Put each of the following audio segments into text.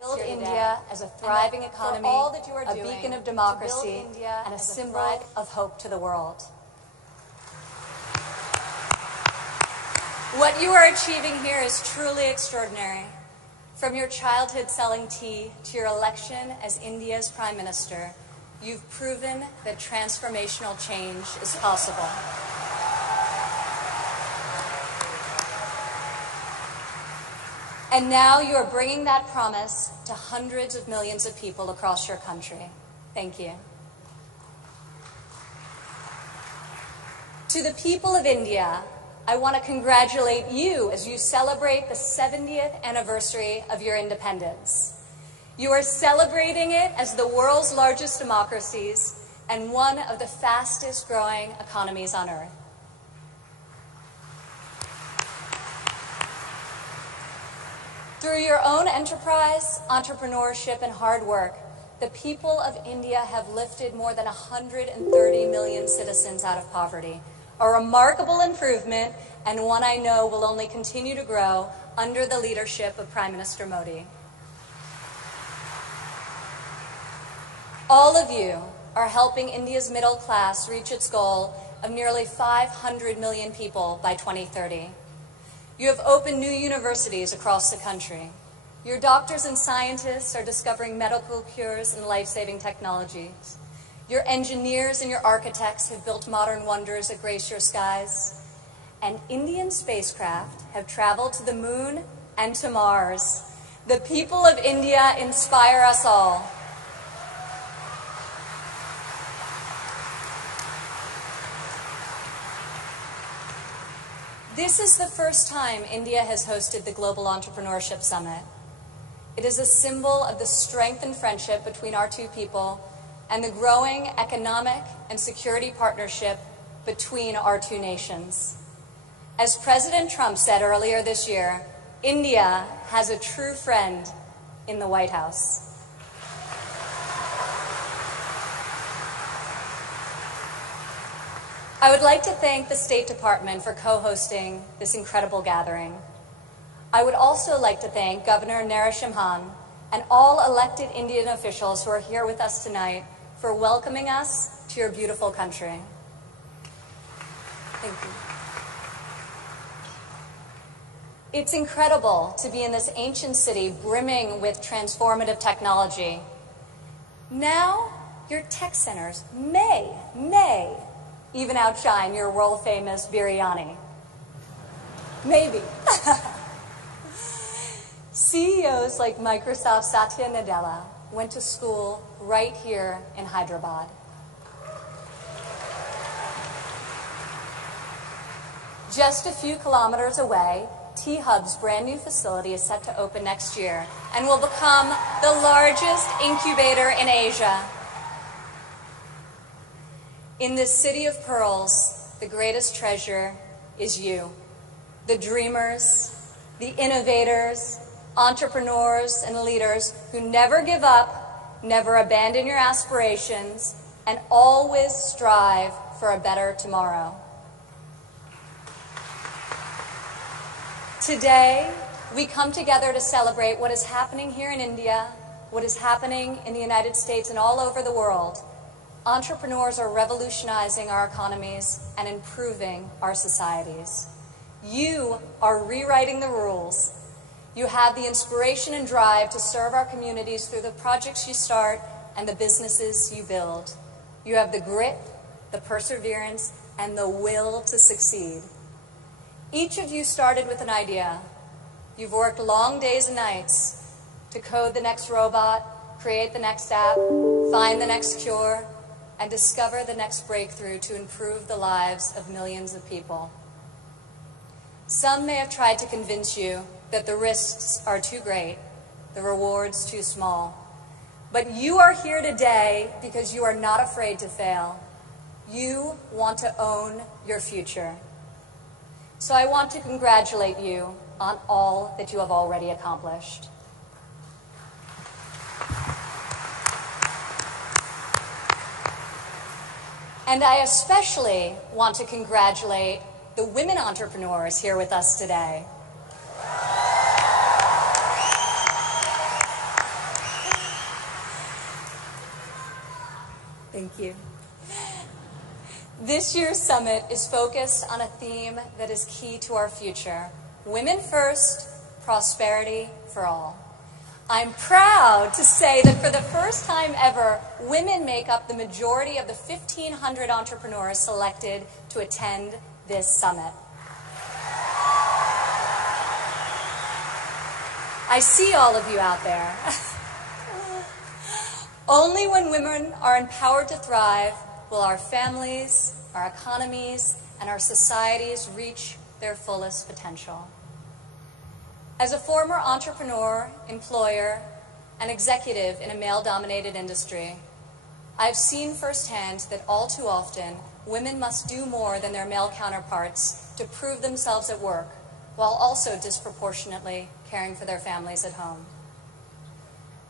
Build India as a thriving economy, a beacon of democracy, and a symbol of hope to the world. What you are achieving here is truly extraordinary. From your childhood selling tea to your election as India's Prime Minister, you've proven that transformational change is possible. And now you are bringing that promise to hundreds of millions of people across your country. Thank you. To the people of India, I want to congratulate you as you celebrate the 70th anniversary of your independence. You are celebrating it as the world's largest democracies and one of the fastest growing economies on earth. Through your own enterprise, entrepreneurship, and hard work, the people of India have lifted more than 130 million citizens out of poverty. A remarkable improvement, and one I know will only continue to grow under the leadership of Prime Minister Modi. All of you are helping India's middle class reach its goal of nearly 500 million people by 2030. You have opened new universities across the country. Your doctors and scientists are discovering medical cures and life-saving technologies. Your engineers and your architects have built modern wonders that grace your skies. And Indian spacecraft have traveled to the moon and to Mars. The people of India inspire us all. This is the first time India has hosted the Global Entrepreneurship Summit. It is a symbol of the strength and friendship between our two people and the growing economic and security partnership between our two nations. As President Trump said earlier this year, India has a true friend in the White House. I would like to thank the State Department for co-hosting this incredible gathering. I would also like to thank Governor Narasimhan and all elected Indian officials who are here with us tonight for welcoming us to your beautiful country. Thank you. It's incredible to be in this ancient city brimming with transformative technology. Now, your tech centers may even outshine your world-famous biryani. Maybe. CEOs like Microsoft's Satya Nadella went to school right here in Hyderabad. Just a few kilometers away, T-Hub's brand new facility is set to open next year and will become the largest incubator in Asia. In this city of pearls, the greatest treasure is you, the dreamers, the innovators, entrepreneurs, and leaders who never give up, never abandon your aspirations, and always strive for a better tomorrow. Today, we come together to celebrate what is happening here in India, what is happening in the United States and all over the world. Entrepreneurs are revolutionizing our economies and improving our societies. You are rewriting the rules. You have the inspiration and drive to serve our communities through the projects you start and the businesses you build. You have the grit, the perseverance, and the will to succeed. Each of you started with an idea. You've worked long days and nights to code the next robot, create the next app, find the next cure, and discover the next breakthrough to improve the lives of millions of people. Some may have tried to convince you that the risks are too great, the rewards too small. But you are here today because you are not afraid to fail. You want to own your future. So I want to congratulate you on all that you have already accomplished. And I especially want to congratulate the women entrepreneurs here with us today. Thank you. This year's summit is focused on a theme that is key to our future: women first, prosperity for all. I'm proud to say that for the first time ever, women make up the majority of the 1,500 entrepreneurs selected to attend this summit. I see all of you out there. Only when women are empowered to thrive will our families, our economies, and our societies reach their fullest potential. As a former entrepreneur, employer, and executive in a male-dominated industry, I've seen firsthand that all too often, women must do more than their male counterparts to prove themselves at work, while also disproportionately caring for their families at home.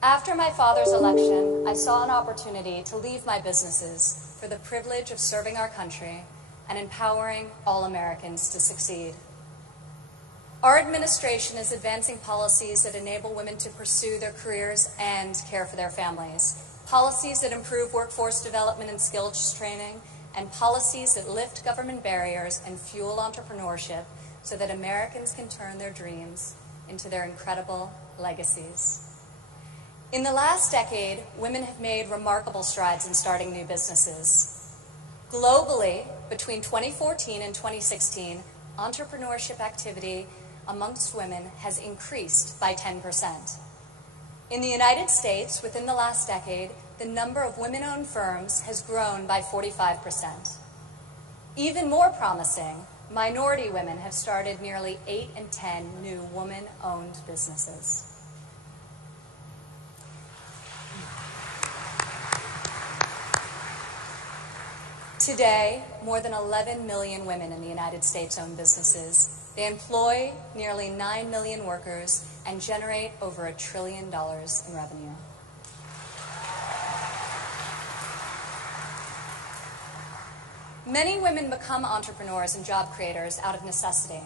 After my father's election, I saw an opportunity to leave my businesses for the privilege of serving our country and empowering all Americans to succeed. Our administration is advancing policies that enable women to pursue their careers and care for their families, policies that improve workforce development and skills training, and policies that lift government barriers and fuel entrepreneurship so that Americans can turn their dreams into their incredible legacies. In the last decade, women have made remarkable strides in starting new businesses. Globally, between 2014 and 2016, entrepreneurship activity amongst women has increased by 10%. In the United States, within the last decade, the number of women-owned firms has grown by 45%. Even more promising, minority women have started nearly 8 in 10 new woman-owned businesses. Today, more than 11 million women in the United States own businesses. They employ nearly 9 million workers and generate over $1 trillion in revenue. Many women become entrepreneurs and job creators out of necessity.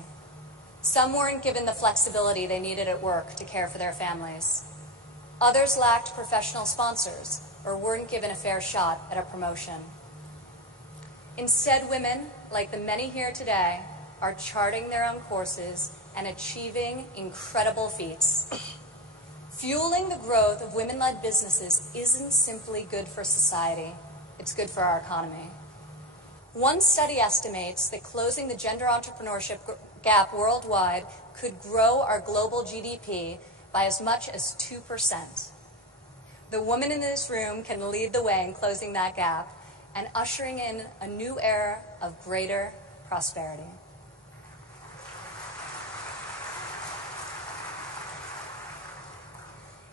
Some weren't given the flexibility they needed at work to care for their families. Others lacked professional sponsors or weren't given a fair shot at a promotion. Instead, women, like the many here today, are charting their own courses and achieving incredible feats. Fueling the growth of women-led businesses isn't simply good for society, it's good for our economy. One study estimates that closing the gender entrepreneurship gap worldwide could grow our global GDP by as much as 2%. The woman in this room can lead the way in closing that gap and ushering in a new era of greater prosperity.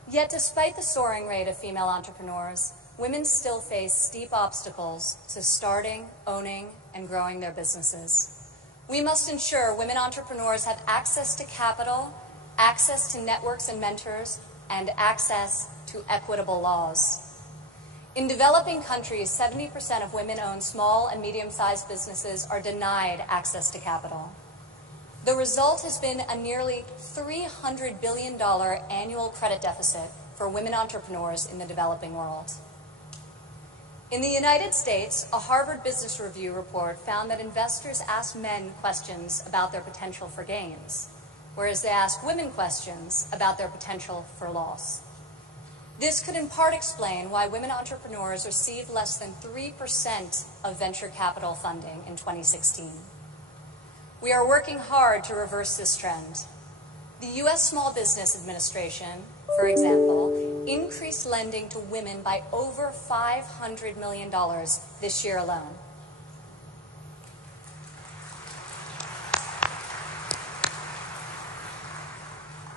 Yet despite the soaring rate of female entrepreneurs, women still face steep obstacles to starting, owning, and growing their businesses. We must ensure women entrepreneurs have access to capital, access to networks and mentors, and access to equitable laws. In developing countries, 70% of women-owned small and medium-sized businesses are denied access to capital. The result has been a nearly $300 billion annual credit deficit for women entrepreneurs in the developing world. In the United States, a Harvard Business Review report found that investors ask men questions about their potential for gains, whereas they ask women questions about their potential for loss. This could in part explain why women entrepreneurs received less than 3% of venture capital funding in 2016. We are working hard to reverse this trend. The U.S. Small Business Administration, for example, increased lending to women by over $500 million this year alone.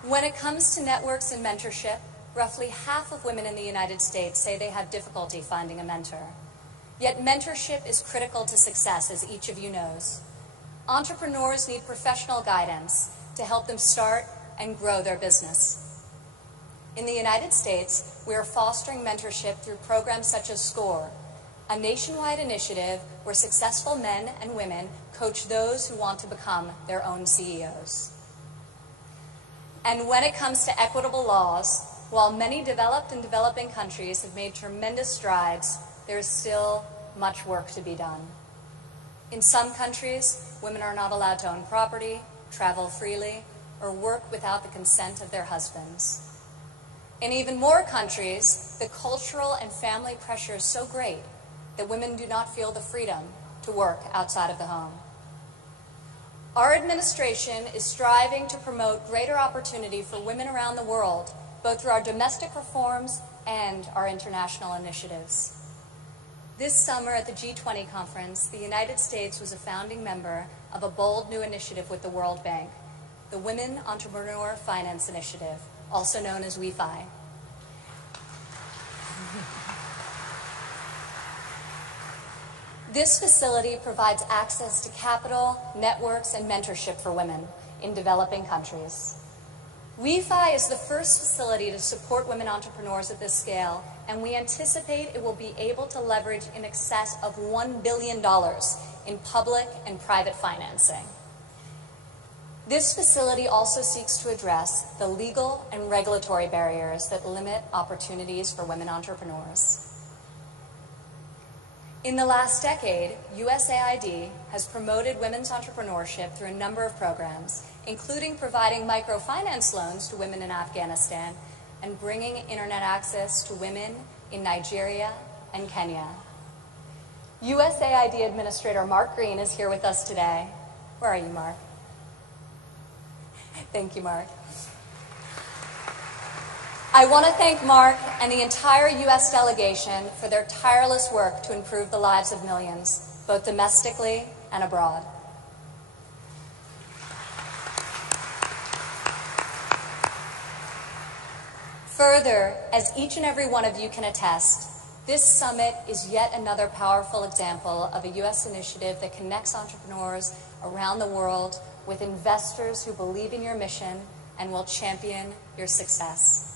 When it comes to networks and mentorship, roughly half of women in the United States say they have difficulty finding a mentor. Yet mentorship is critical to success, as each of you knows. Entrepreneurs need professional guidance to help them start and grow their business. In the United States, we are fostering mentorship through programs such as SCORE, a nationwide initiative where successful men and women coach those who want to become their own CEOs. And when it comes to equitable laws, while many developed and developing countries have made tremendous strides, there is still much work to be done. In some countries, women are not allowed to own property, travel freely, or work without the consent of their husbands. In even more countries, the cultural and family pressure is so great that women do not feel the freedom to work outside of the home. Our administration is striving to promote greater opportunity for women around the world, both through our domestic reforms and our international initiatives. This summer at the G20 conference, the United States was a founding member of a bold new initiative with the World Bank, the Women Entrepreneur Finance Initiative, also known as WEFI. This facility provides access to capital, networks, and mentorship for women in developing countries. WEFI is the first facility to support women entrepreneurs at this scale, and we anticipate it will be able to leverage in excess of $1 billion in public and private financing. This facility also seeks to address the legal and regulatory barriers that limit opportunities for women entrepreneurs. In the last decade, USAID has promoted women's entrepreneurship through a number of programs, including providing microfinance loans to women in Afghanistan and bringing internet access to women in Nigeria and Kenya. USAID Administrator Mark Green is here with us today. Where are you, Mark? Thank you, Mark. I want to thank Mark and the entire U.S. delegation for their tireless work to improve the lives of millions, both domestically and abroad. Further, as each and every one of you can attest, this summit is yet another powerful example of a U.S. initiative that connects entrepreneurs around the world with investors who believe in your mission and will champion your success.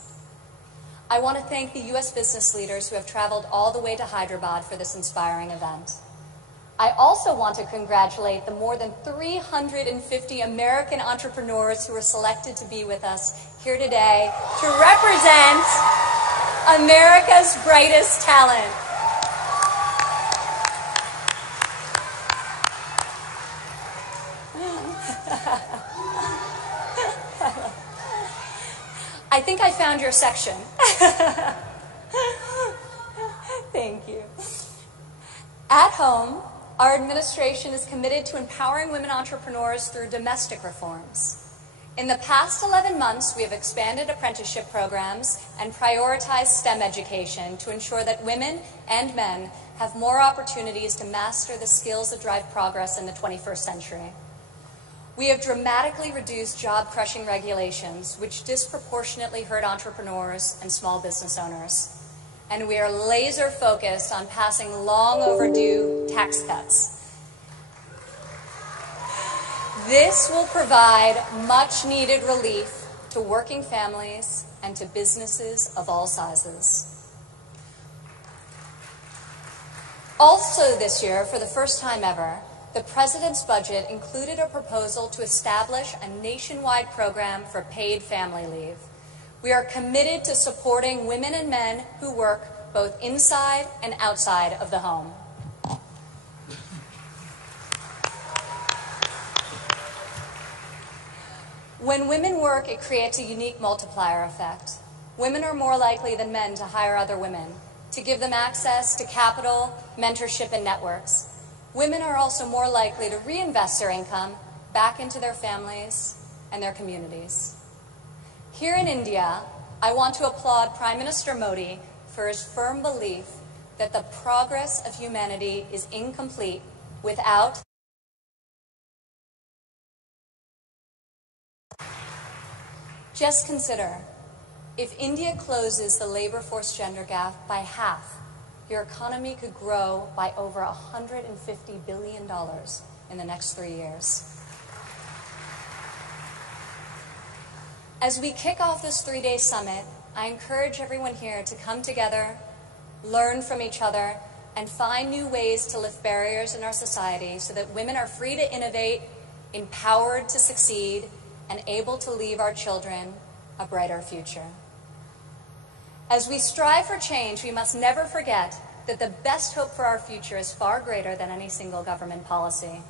I want to thank the U.S. business leaders who have traveled all the way to Hyderabad for this inspiring event. I also want to congratulate the more than 350 American entrepreneurs who were selected to be with us here today to represent America's brightest talent. I think I found your section. Thank you. At home, our administration is committed to empowering women entrepreneurs through domestic reforms. In the past 11 months, we have expanded apprenticeship programs and prioritized STEM education to ensure that women and men have more opportunities to master the skills that drive progress in the 21st century. We have dramatically reduced job-crushing regulations, which disproportionately hurt entrepreneurs and small business owners. And we are laser-focused on passing long-overdue tax cuts. This will provide much-needed relief to working families and to businesses of all sizes. Also this year, for the first time ever, the President's budget included a proposal to establish a nationwide program for paid family leave. We are committed to supporting women and men who work both inside and outside of the home. When women work, it creates a unique multiplier effect. Women are more likely than men to hire other women, to give them access to capital, mentorship, and networks. Women are also more likely to reinvest their income back into their families and their communities. Here in India, I want to applaud Prime Minister Modi for his firm belief that the progress of humanity is incomplete without. Just consider, if India closes the labor force gender gap by half, your economy could grow by over $150 billion in the next 3 years. As we kick off this 3-day summit, I encourage everyone here to come together, learn from each other, and find new ways to lift barriers in our society so that women are free to innovate, empowered to succeed, and able to leave our children a brighter future. As we strive for change, we must never forget that the best hope for our future is far greater than any single government policy.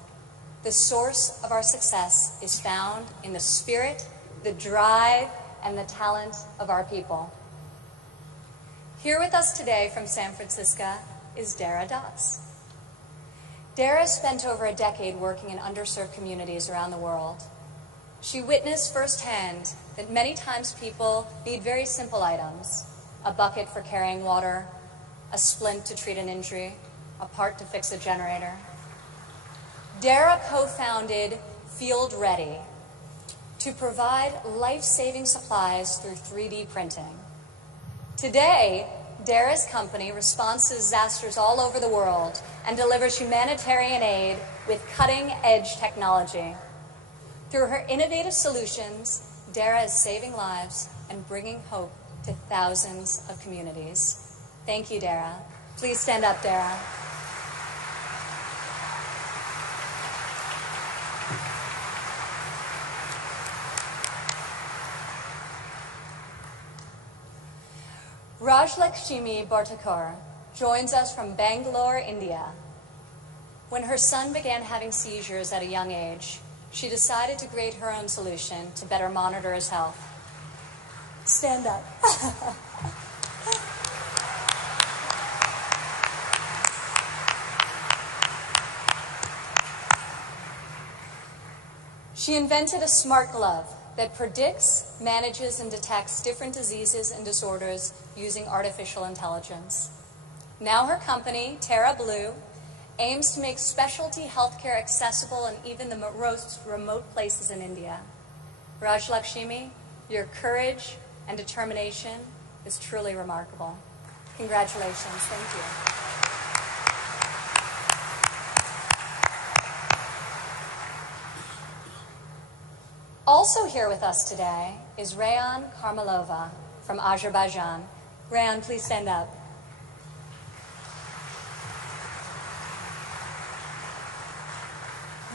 The source of our success is found in the spirit, the drive, and the talent of our people. Here with us today from San Francisco is Dara Das. Dara spent over a decade working in underserved communities around the world. She witnessed firsthand that many times people need very simple items: a bucket for carrying water, a splint to treat an injury, a part to fix a generator. Dara co-founded Field Ready to provide life-saving supplies through 3D printing. Today, Dara's company responds to disasters all over the world and delivers humanitarian aid with cutting-edge technology. Through her innovative solutions, Dara is saving lives and bringing hope to thousands of communities. Thank you, Dara. Please stand up, Dara. Rajlakshmi Bhartakar joins us from Bangalore, India. When her son began having seizures at a young age, she decided to create her own solution to better monitor his health. Stand up. She invented a smart glove that predicts, manages, and detects different diseases and disorders using artificial intelligence. Now her company, Terra Blue, aims to make specialty healthcare accessible in even the most remote places in India. Rajlakshmi, your courage and determination is truly remarkable. Congratulations. Thank you. Also here with us today is Rayan Karmalova from Azerbaijan. Rayan, please stand up.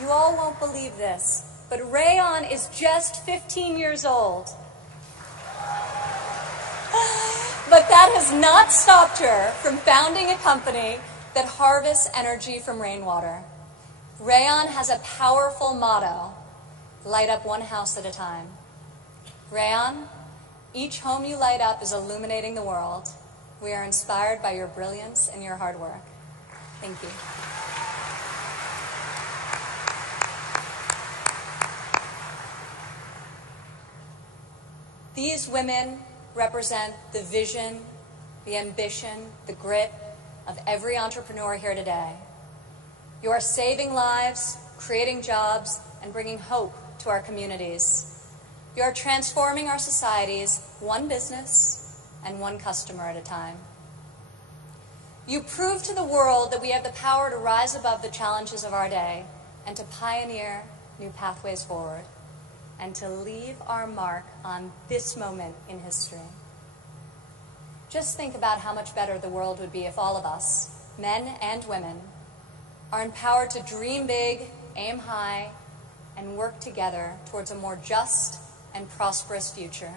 You all won't believe this, but Rayan is just 15 years old. But that has not stopped her from founding a company that harvests energy from rainwater. Rayan has a powerful motto: light up one house at a time. Rayan, each home you light up is illuminating the world. We are inspired by your brilliance and your hard work. Thank you. These women represent the vision, the ambition, the grit of every entrepreneur here today. You are saving lives, creating jobs, and bringing hope to our communities. You are transforming our societies one business and one customer at a time. You prove to the world that we have the power to rise above the challenges of our day and to pioneer new pathways forward and to leave our mark on this moment in history. Just think about how much better the world would be if all of us, men and women, are empowered to dream big, aim high, and work together towards a more just and prosperous future.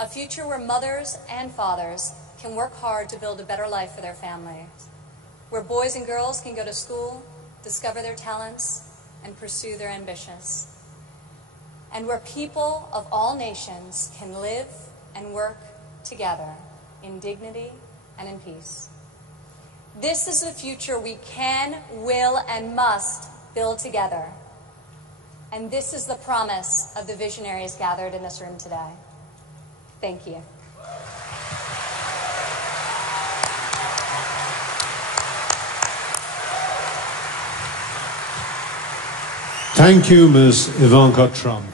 A future where mothers and fathers can work hard to build a better life for their families, where boys and girls can go to school, discover their talents, and pursue their ambitions, and where people of all nations can live and work together in dignity and in peace. This is the future we can, will, and must build together. And this is the promise of the visionaries gathered in this room today. Thank you. Thank you, Ms. Ivanka Trump.